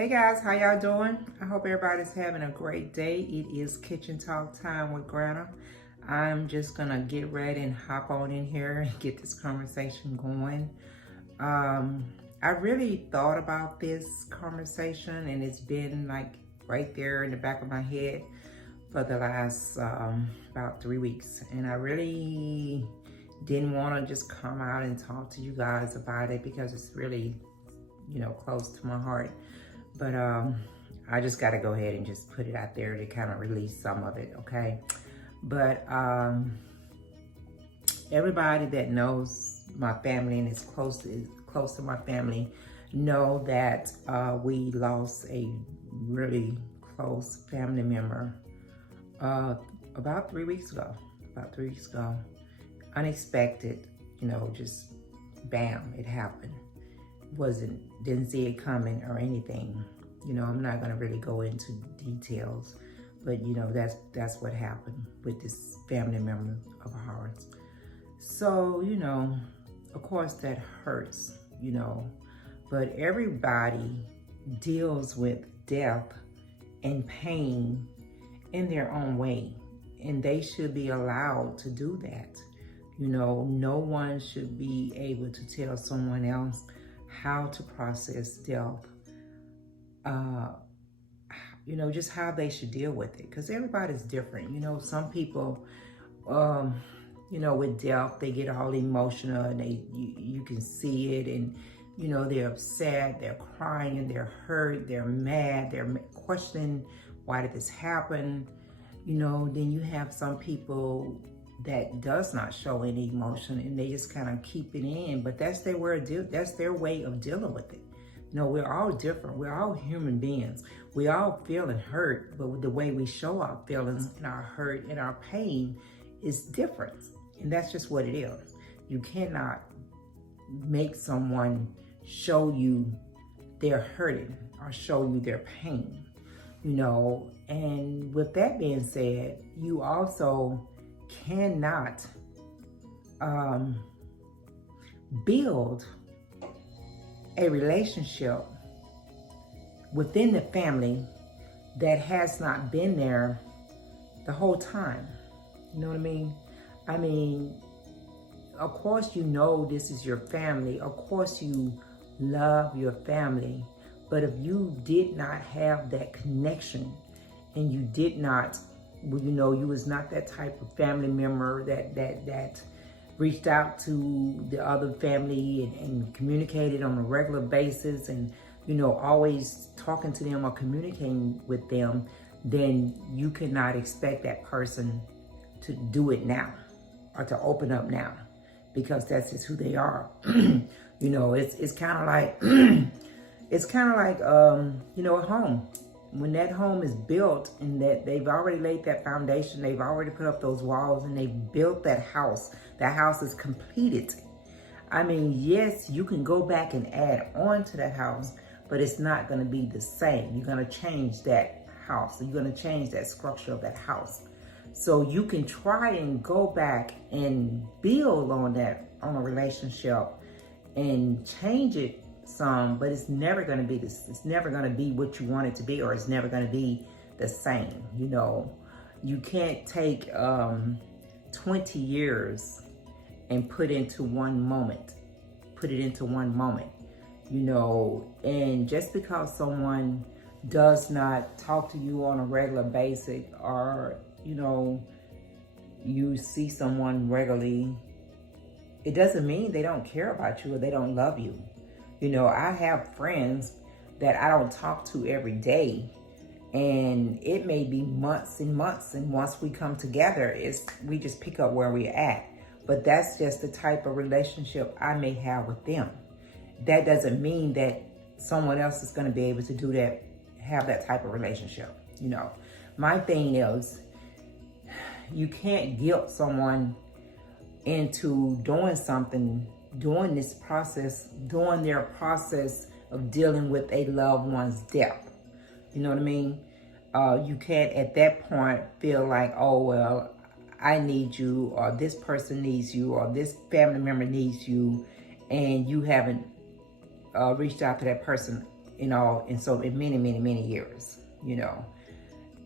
Hey guys, how y'all doing? I hope everybody's having a great day. It is kitchen talk time with Granna. I'm just gonna get ready and hop on in here and get this conversation going. I really thought about this conversation and it's been like right there in the back of my head for the last about 3 weeks. And I really didn't want to just come out and talk to you guys about it because it's really, close to my heart. But I just got to go ahead and just put it out there to kind of release some of it, okay? But everybody that knows my family and is close to my family know that we lost a really close family member about 3 weeks ago. Unexpected, just bam, it happened. Didn't see it coming or anything. I'm not gonna really go into details, but that's what happened with this family member of ours. So, of course that hurts, but everybody deals with death and pain in their own way, and they should be allowed to do that. No one should be able to tell someone else how to process death, just how they should deal with it, because everybody's different. Some people, with death, they get all emotional and you can see it, and they're upset, they're crying, they're hurt, they're mad, they're questioning, why did this happen? Then you have some people that does not show any emotion and they just kind of keep it in, but that's their way of dealing with it. We're all different. We're all human beings. We all feel and hurt, but the way we show our feelings and our hurt and our pain is different. And that's just what it is. You cannot make someone show you they're hurting or show you their pain, And with that being said, you also cannot build a relationship within the family that has not been there the whole time. You know what I mean? I mean, of course, this is your family. Of course, you love your family. But if you did not have that connection and you did not, you was not that type of family member that reached out to the other family and communicated on a regular basis and, always talking to them or communicating with them, then you cannot expect that person to do it now or to open up now, because that's just who they are. It's kind of like, a home. When that home is built and that they've already laid that foundation, they've already put up those walls and they've built that house is completed. I mean, yes, you can go back and add on to that house, but it's not going to be the same. You're going to change that house. You're going to change that structure of that house. So you can try and go back and build on a relationship and change it some, but it's never going to be this. It's never going to be what you want it to be, or it's never going to be the same. You can't take 20 years and put it into one moment. And just because someone does not talk to you on a regular basis, or you see someone regularly, it doesn't mean they don't care about you or they don't love you. I have friends that I don't talk to every day, and it may be months and months, and once we come together, we just pick up where we're at. But that's just the type of relationship I may have with them. That doesn't mean that someone else is going to be able to do that, have that type of relationship. My thing is, you can't guilt someone into doing something, doing their process of dealing with a loved one's death. You know what I mean? You can't at that point feel like, oh, well, I need you, or this person needs you, or this family member needs you, and you haven't reached out to that person in many years,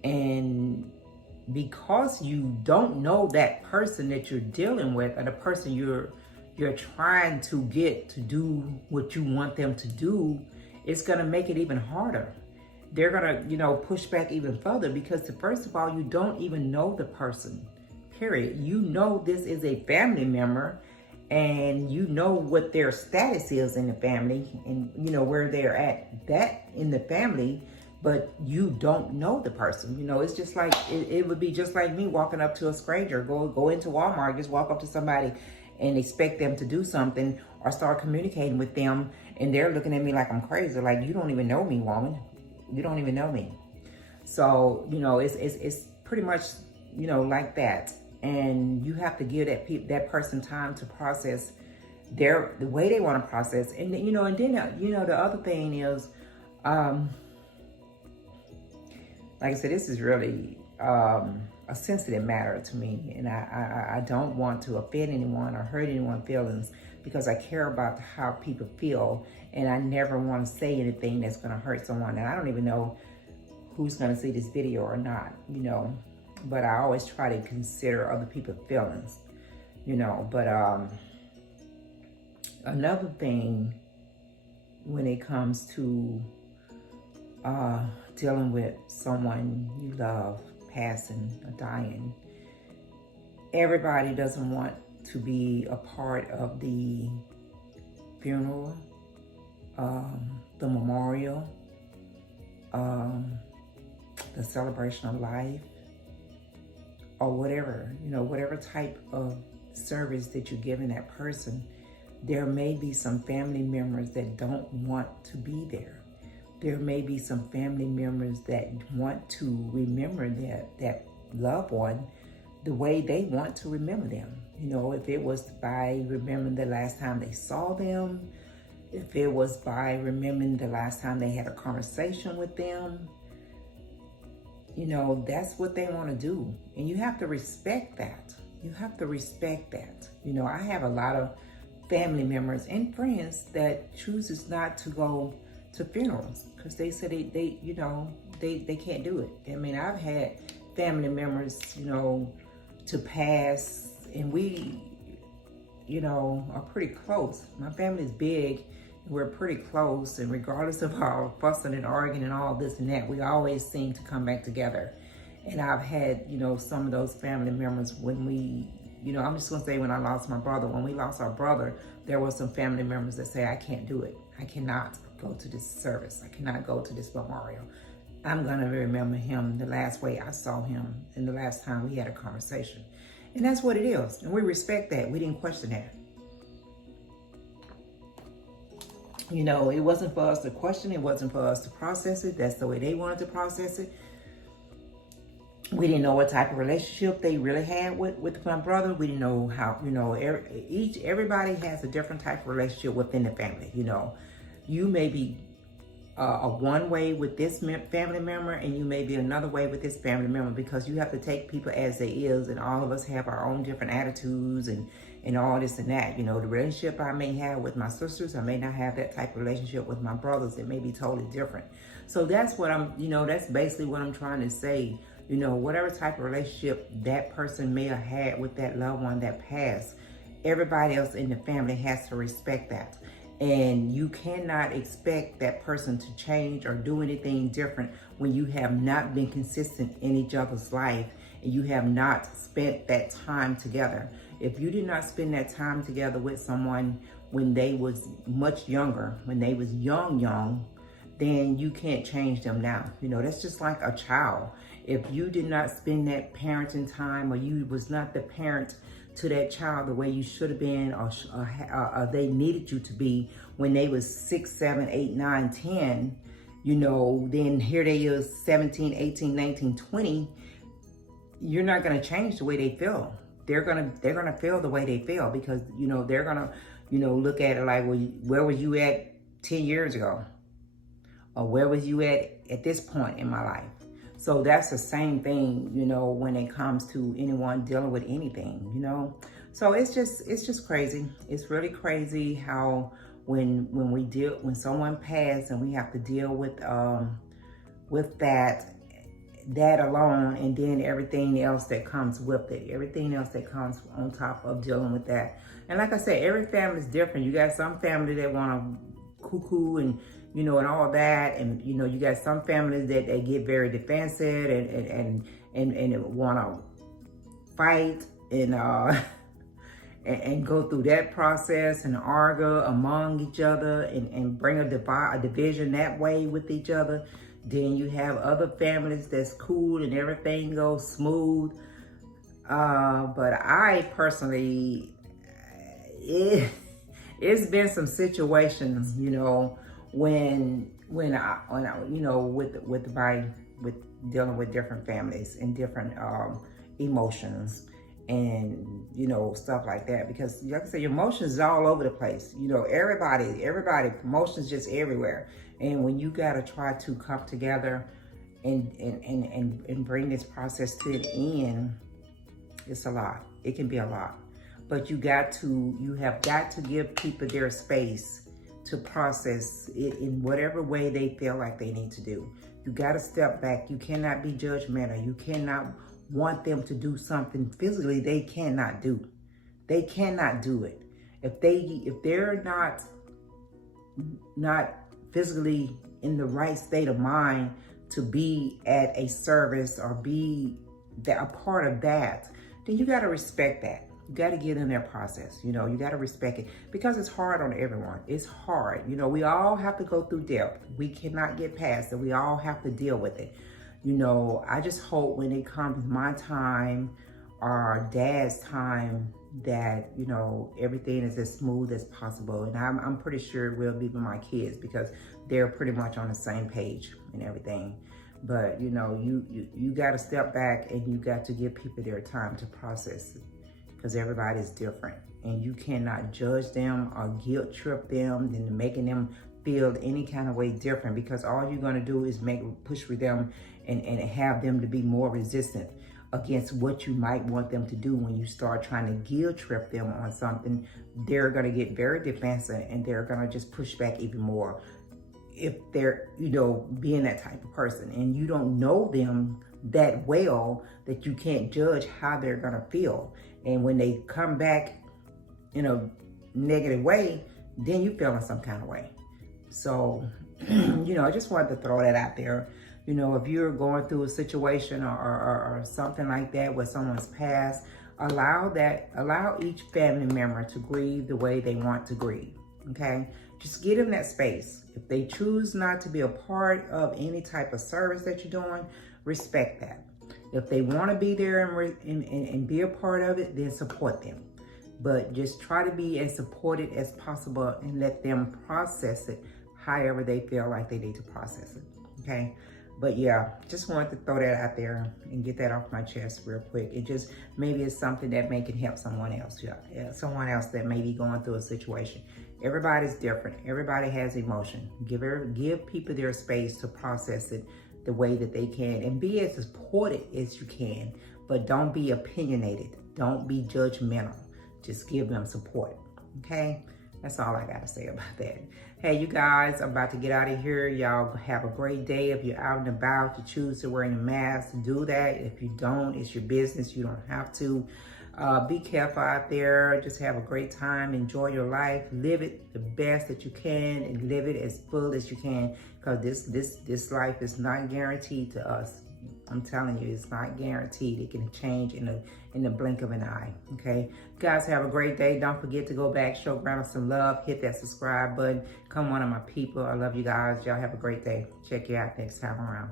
and because you don't know that person that you're dealing with, or the person you're trying to get to do what you want them to do, it's going to make it even harder. They're going to, push back even further, because first of all, you don't even know the person, period. You know this is a family member, and you know what their status is in the family, and where they're at that in the family, but you don't know the person. It's just like, it would be just like me walking up to a stranger, go into Walmart, just walk up to somebody and expect them to do something, or start communicating with them, and they're looking at me like I'm crazy. Like, you don't even know me, woman. You don't even know me. So, it's pretty much, like that. And you have to give that person time to process the way they want to process. And, and then, the other thing is, like I said, this is really a sensitive matter to me, and I don't want to offend anyone or hurt anyone's feelings, because I care about how people feel, and I never want to say anything that's going to hurt someone. And I don't even know who's going to see this video or not, but I always try to consider other people's feelings, but another thing when it comes to dealing with someone you love passing or dying, everybody doesn't want to be a part of the funeral, the memorial, the celebration of life, or whatever, whatever type of service that you're giving that person. There may be some family members that don't want to be there. There may be some family members that want to remember that loved one the way they want to remember them. If it was by remembering the last time they saw them, if it was by remembering the last time they had a conversation with them, that's what they want to do. And you have to respect that. You have to respect that. I have a lot of family members and friends that chooses not to go to funerals because they said they can't do it. I mean, I've had family members, to pass, and we, are pretty close. My family's big. We're pretty close, and regardless of our fussing and arguing and all this and that, we always seem to come back together. And I've had, some of those family members when we, I'm just gonna say when I lost my brother, when we lost our brother, there were some family members that say, I can't do it. I cannot go to this service. I cannot go to this memorial. I'm gonna remember him the last way I saw him and the last time we had a conversation. And that's what it is. And we respect that. We didn't question that. It wasn't for us to question it. It wasn't for us to process it. That's the way they wanted to process it. We didn't know what type of relationship they really had with my brother. We didn't know how, everybody has a different type of relationship within the family. You may be a one way with this family member, and you may be another way with this family member, because you have to take people as they is, and all of us have our own different attitudes and all this and that. The relationship I may have with my sisters, I may not have that type of relationship with my brothers. It may be totally different. So that's what that's basically what I'm trying to say. Whatever type of relationship that person may have had with that loved one that passed, everybody else in the family has to respect that. And you cannot expect that person to change or do anything different when you have not been consistent in each other's life and you have not spent that time together. If you did not spend that time together with someone when they was much younger, when they was young, then you can't change them now. That's just like a child. If you did not spend that parenting time, or you was not the parent to that child the way you should have been, or they needed you to be when they was 6, 7, 8, 9, 10, then here they is 17, 18, 19, 20, you're not going to change the way they feel. They're going to feel the way they feel, because, they're going to, look at it like, well, where were you at 10 years ago? Or where was you at this point in my life? So that's the same thing, when it comes to anyone dealing with anything, So it's just crazy. It's really crazy how when someone passed and we have to deal with that alone, and then everything else that comes with it, everything else that comes on top of dealing with that. And like I said, every family is different. You got some family that want to cuckoo and, you know, and all that. And, you know, you got some families that they get very defensive and want to fight and, and go through that process and argue among each other and bring a division that way with each other. Then you have other families that's cool and everything goes smooth. But I personally, it's been some situations, you know, when I you know, with dealing with different families and different emotions and, you know, stuff like that. Because like I said, your emotions is all over the place. You know, everybody, emotions just everywhere. And when you gotta try to come together and bring this process to an end, it's a lot. It can be a lot. But you have got to give people their space to process it in whatever way they feel like they need to do. You gotta step back. You cannot be judgmental. You cannot want them to do something physically they cannot do. They cannot do it. If they're not physically in the right state of mind to be at a service or be a part of that, then you got to respect that. You got to get in their process. You know, you got to respect it because it's hard on everyone. It's hard. You know, we all have to go through death. We cannot get past it. We all have to deal with it. You know, I just hope when it comes my time or Dad's time that, you know, everything is as smooth as possible. And I'm pretty sure it will be with my kids because they're pretty much on the same page and everything. But, you know, you got to step back and you got to give people their time to process it because everybody's different. And you cannot judge them or guilt trip them into making them feel any kind of way different, because all you're going to do is push with them and have them to be more resistant against what you might want them to do. When you start trying to guilt trip them on something, they're going to get very defensive and they're going to just push back even more if they're, you know, being that type of person. And you don't know them that well that you can't judge how they're going to feel. And when they come back in a negative way, then you feel in some kind of way. So, you know, I just wanted to throw that out there. You know, if you're going through a situation or something like that where someone's passed, allow each family member to grieve the way they want to grieve, okay? Just give them that space. If they choose not to be a part of any type of service that you're doing, respect that. If they want to be there and be a part of it, then support them. But just try to be as supported as possible and let them process it however they feel like they need to process it, okay? But yeah, just wanted to throw that out there and get that off my chest real quick. It just, maybe it's something that may can help someone else. Yeah, someone else that may be going through a situation. Everybody's different. Everybody has emotion. Give people their space to process it the way that they can and be as supported as you can, but don't be opinionated. Don't be judgmental. Just give them support, okay? That's all I got to say about that. Hey, you guys, I'm about to get out of here. Y'all have a great day. If you're out and about, you choose to wear a mask, do that. If you don't, it's your business. You don't have to. Be careful out there. Just have a great time. Enjoy your life. Live it the best that you can and live it as full as you can, because this life is not guaranteed to us. I'm telling you, it's not guaranteed. It can change in the blink of an eye, okay? Guys, have a great day. Don't forget to go back, show Granna some love, hit that subscribe button. Come one of my people. I love you guys. Y'all have a great day. Check you out next time around.